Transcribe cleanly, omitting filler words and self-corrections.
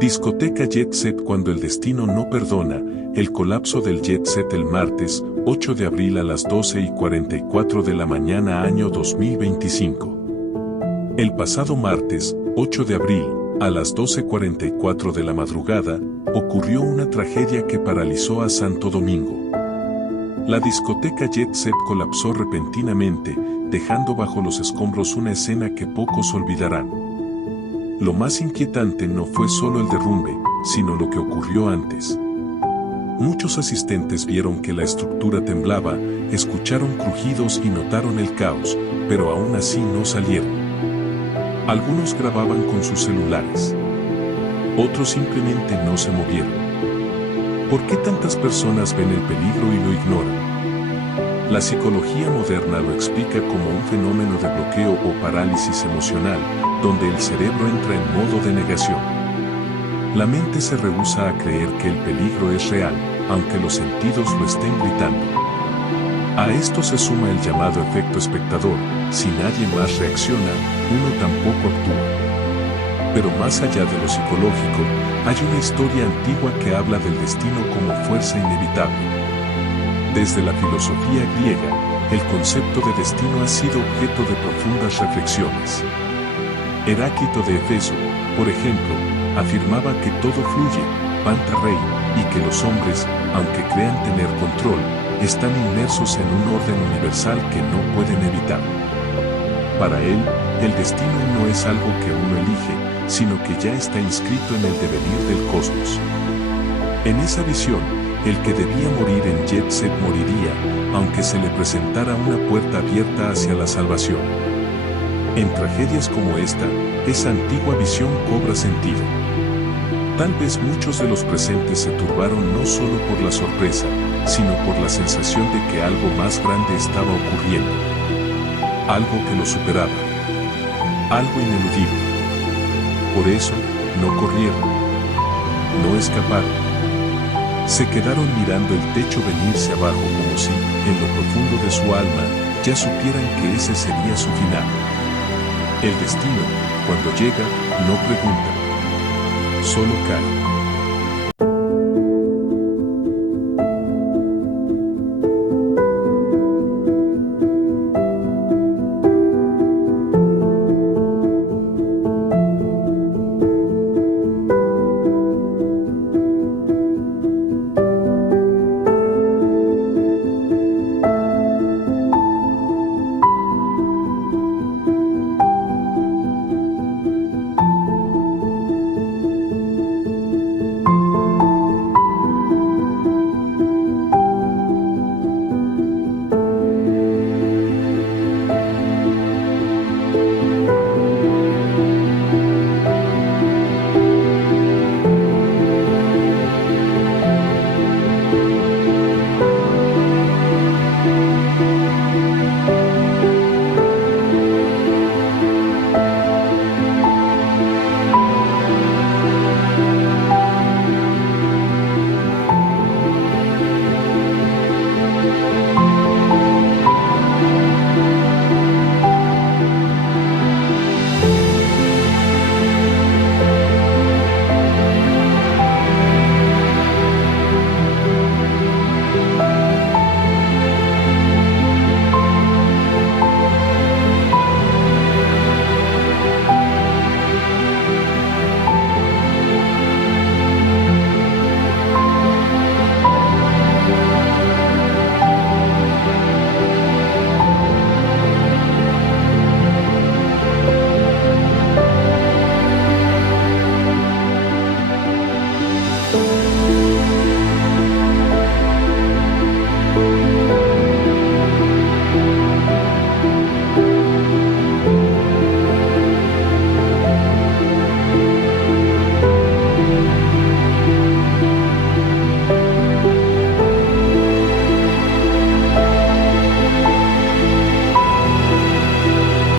Discoteca Jet Set cuando el destino no perdona, el colapso del Jet Set el martes, 8 de abril a las 12:44 de la mañana año 2025. El pasado martes, 8 de abril, a las 12:44 de la madrugada, ocurrió una tragedia que paralizó a Santo Domingo. La discoteca Jet Set colapsó repentinamente, dejando bajo los escombros una escena que pocos olvidarán. Lo más inquietante no fue solo el derrumbe, sino lo que ocurrió antes. Muchos asistentes vieron que la estructura temblaba, escucharon crujidos y notaron el caos, pero aún así no salieron. Algunos grababan con sus celulares. Otros simplemente no se movieron. ¿Por qué tantas personas ven el peligro y lo ignoran? La psicología moderna lo explica como un fenómeno de bloqueo o parálisis emocional, donde el cerebro entra en modo de negación. La mente se rehúsa a creer que el peligro es real, aunque los sentidos lo estén gritando. A esto se suma el llamado efecto espectador: si nadie más reacciona, uno tampoco actúa. Pero más allá de lo psicológico, hay una historia antigua que habla del destino como fuerza inevitable. Desde la filosofía griega, el concepto de destino ha sido objeto de profundas reflexiones. Heráclito de Éfeso, por ejemplo, afirmaba que todo fluye, panta rei, y que los hombres, aunque crean tener control, están inmersos en un orden universal que no pueden evitar. Para él, el destino no es algo que uno elige, sino que ya está inscrito en el devenir del cosmos. En esa visión, el que debía morir en Jet Set moriría, aunque se le presentara una puerta abierta hacia la salvación. En tragedias como esta, esa antigua visión cobra sentido. Tal vez muchos de los presentes se turbaron no solo por la sorpresa, sino por la sensación de que algo más grande estaba ocurriendo. Algo que lo superaba. Algo ineludible. Por eso, no corrieron. No escaparon. Se quedaron mirando el techo venirse abajo como si, en lo profundo de su alma, ya supieran que ese sería su final. El destino, cuando llega, no pregunta. Solo cae.